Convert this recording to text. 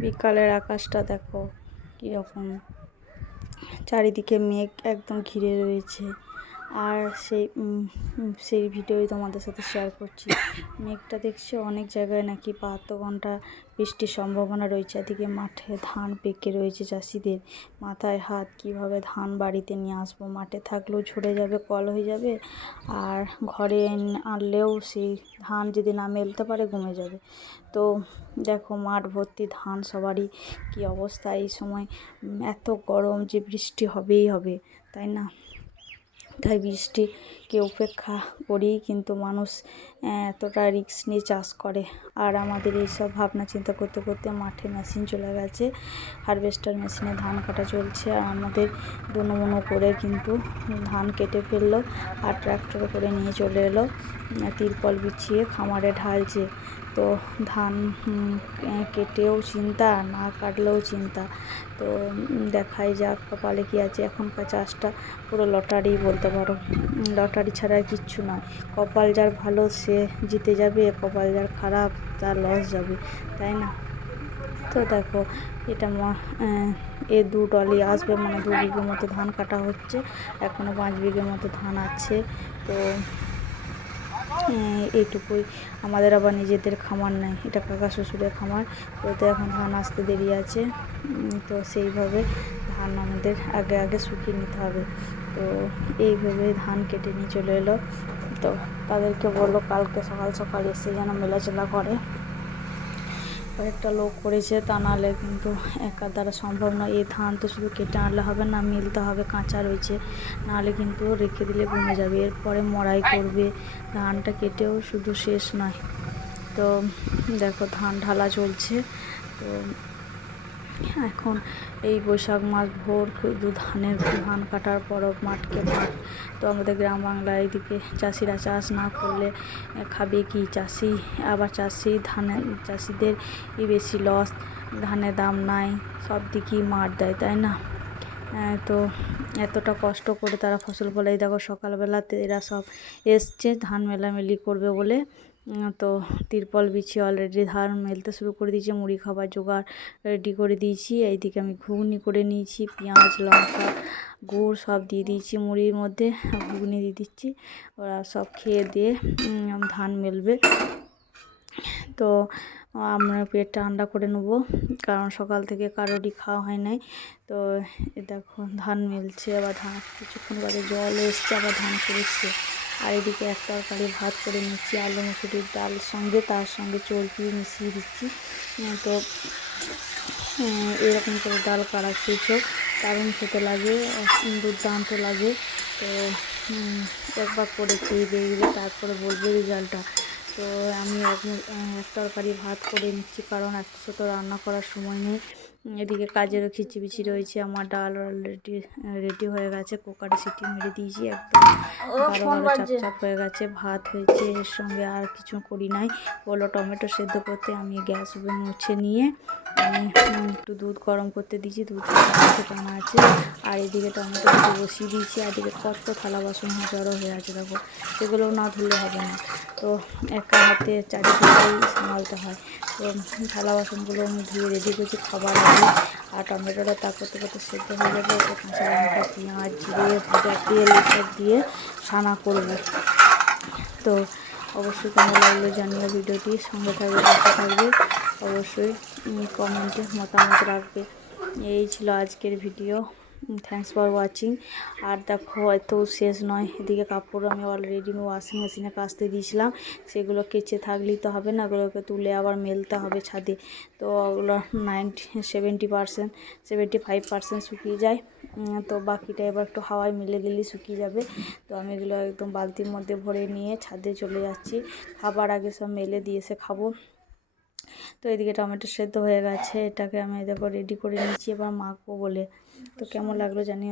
বিকালের আকাশটা দেখো কীরকম। চারিদিকে মেঘ একদম ঘিরে রয়েছে। আর সেই সেই ভিডিওই তোমাদের সাথে শেয়ার করছি। মেঘটা দেখছি অনেক জায়গায় নাকি বাহাত্তর ঘণ্টা বৃষ্টির সম্ভাবনা রয়েছে। এদিকে মাঠে ধান পেকে রয়েছে চাষিদের। মাথায় হাত, কীভাবে ধান বাড়িতে নিয়ে আসব? মাঠে থাকলেও ঝরে যাবে, কল হয়ে যাবে। আর ঘরে আনলেও সেই ধান যদি না মেলতে পারে গমে যাবে। তো দেখো, মাঠ ভর্তি ধান সবারই কি অবস্থা? এই সময় এত গরম যে বৃষ্টি হবেই হবে, তাই না? তাই বৃষ্টিকে উপেক্ষা করেই কিন্তু মানুষ এতটা রিস্ক নিয়ে চাষ করে। আর আমাদের এইসব ভাবনা চিন্তা করতে করতে মাঠে মেশিন চলে গেছে। হারভেস্টার মেশিনে ধান কাটা চলছে। আর আমাদের দুনো মুনো করে কিন্তু ধান কেটে ফেলল আর ট্র্যাক্টরে করে নিয়ে চলে এলো। তিরপল বিছিয়ে খামারে ঢালছে। তো ধান কেটেও চিন্তা, না কাটলেও চিন্তা। তো দেখাই যাক কপালে কী আছে। এখনকার চাষটা পুরো লটারি বলতে পারো। লটারি ছাড়া কিচ্ছু নয়। কপাল যার ভালো সে জিতে যাবে কপাল যার খারাপ, তার লস যাবে, তাই না? তো দেখো, এটা এ দু টলি আসবে মানে দু বিঘে মতো ধান কাটা হচ্ছে এখনও পাঁচ বিঘে মতো ধান আছে, তো এইটুকুই। আমাদের আবার নিজেদের খামার নাই, এটা কাকা শ্বশুরের খামার, ওতে এখন ধান আসতে দেরি আছে তো সেইভাবে ধান আমাদের আগে আগে শুকিয়ে নিতে হবে, তো এইভাবে ধান কেটে নিয়ে চলে এলো। তো তাদেরকে বলল কালকে সকাল সকাল এসে যেন মেলাচেলা করে। কয়েকটা লোক করেছে তা নাহলে কিন্তু একার দ্বারা সম্ভব নয়। এই ধান তো শুধু কেটে আনলে হবে না, মিলতে হবে, কাঁচা রয়েছে। নাহলে কিন্তু রেখে দিলে কমে যাবে। এরপরে মড়াই করবে। ধানটা কেটেও শুধু শেষ নয়। তো দেখো ধান ঢালা চলছে। তো এখন এই বৈশাখ মাস ভোর শুধু ধানের ধান কাটার পরব, মাঠকে মাঠ। তো আমাদের গ্রাম বাংলায় এদিকে চাষিরা চাষ না করলে খাবে কি চাষি? আবার চাষি ধানের, চাষিদের বেশি লস, ধানের দাম নাই, সব দিকেই মার দেয়, তাই না? তো এতটা কষ্ট করে তারা ফসল ফলে এই দেখো সকালবেলাতে এরা সব এসছে, ধান মেলামেলি করবে বলে তো তিরপল বিছিয়ে অলরেডি ধান মেলতে শুরু করে দিয়েছি, মুড়ি খাবার জোগাড় রেডি করে দিয়েছি। এইদিকে আমি ঘুগনি করে নিয়েছি, পেঁয়াজ, লঙ্কা, গুড় সব দিয়ে দিয়েছি মুড়ির মধ্যে, ঘুগনি দিয়ে দিচ্ছি। ওরা সব খেয়ে দিয়ে ধান মেলবে। তো আমরা পেট ঠান্ডা করে নেব, কারণ সকাল থেকে কারোরই খাওয়া হয় নাই। তো দেখো ধান মেলছে, আবার ধান, কিছুক্ষণ বাদে জল এসছে, আবার ধান পড়েছে আর এদিকে এক তরকারি ভাত করে নিচ্ছি, আলু মুসুরির ডাল সঙ্গে, তার সঙ্গে চর্বি মিশিয়ে দিচ্ছি। তো এরকম করে ডাল কারা খেয়েছো দারুণ খেতে লাগে দুর্দান্ত লাগে। তো একবার করে খেয়ে দেখবে, তারপরে বলবে রেজাল্টটা। তো, আমি এক তরকারি ভাত করে নিচ্ছি, কারণ একসাথে তো রান্না করার সময় নেই। এদিকে কাজেরও খিচিবিচি রয়েছে আমার ডাল অলরেডি রেডি হয়ে গেছে কুকারে সিটি মেরে দিয়েছি একদম বারো বারো চাপ চাপ হয়ে গেছে ভাত হয়েছে এর সঙ্গে আর কিছু করি নাই। বলল টমেটো সেদ্ধ করতে আমি গ্যাস ওভেন মুছে নিয়ে আমি একটু দুধ গরম করতে দিয়েছি দুধ টানা আছে আর এদিকে টমেটো বসিয়ে দিয়েছি আর এদিকে কত থালা বাসন জড়ো হয়ে আছে দেখো সেগুলোও না ধুলে হবে না। তো একা হাতে চারিদিকেই সামালতে হয়। তো থালা বাসনগুলো আমি ধুয়ে রেডি করছি, খাবার আগে। আর টমেটোটা তা করতে করতে সেদ্ধ হয়ে যাবে। ওতে কাঁচা লঙ্কা পেঁয়াজ, জিরে, ভাজা, তেল এসব দিয়ে সানা করব। তো অবশ্যই কেমন লাগল জানিও ভিডিওটি, সঙ্গে থাকবে, পাশে থাকবে। অবশ্যই কমেন্টে মতামত রাখবে। এই ছিল আজকের ভিডিও। থ্যাংকস ফর ওয়াচিং আর দেখো, এত শেষ নয়। এদিকে কাপড় আমি অলরেডি ওয়াশিং মেশিনে কাচতে দিয়েছিলাম। সেগুলো কেচে থাকলেই তো হবে না, ওগুলোকে তুলে আবার মেলতে হবে ছাদে। তো ওগুলো ninety seventy percent seventy five percent শুকিয়ে যায়। তো বাকিটা এবার একটু হাওয়ায় মেলে দিলেই শুকিয়ে যাবে। তো আমি এগুলো একদম বালতির মধ্যে ভরে নিয়ে ছাদে চলে যাচ্ছি। খাবার আগে সব মেলে দিয়ে এসে খাব। তো এদিকে টমেটো সেদ্ধ হয়ে গেছে। এটাকে আমি দেখো রেডি করে নিচ্ছি এবার মাখবো বলে। তো কেমন লাগল জানিও